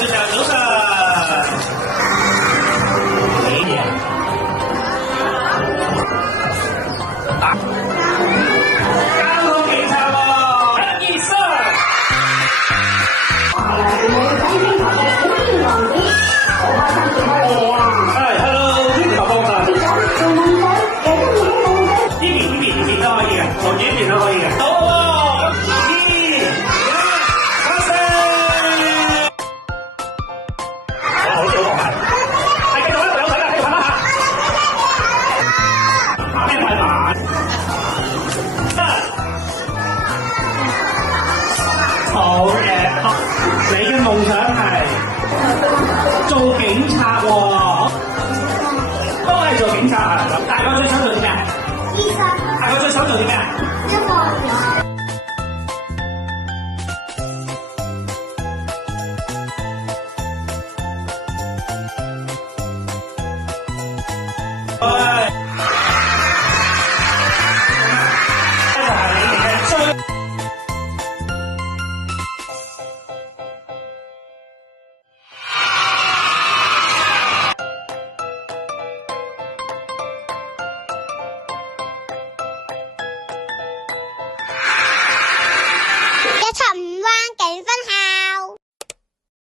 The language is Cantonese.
早晨，早晨。幾點？交通警察喎，1、2、3。Hello， 天橋幫襯。呢邊都可以嘅，從呢邊都可以嘅。好喎，2、1，開聲。好少同埋，係繼續啦，有水啦，繼續噴啦嚇。拍咩快板？好嘅，你嘅夢想係做警察喎，都係做警察啊！大個最想做啲咩？醫生。大個最想做啲咩？一個人。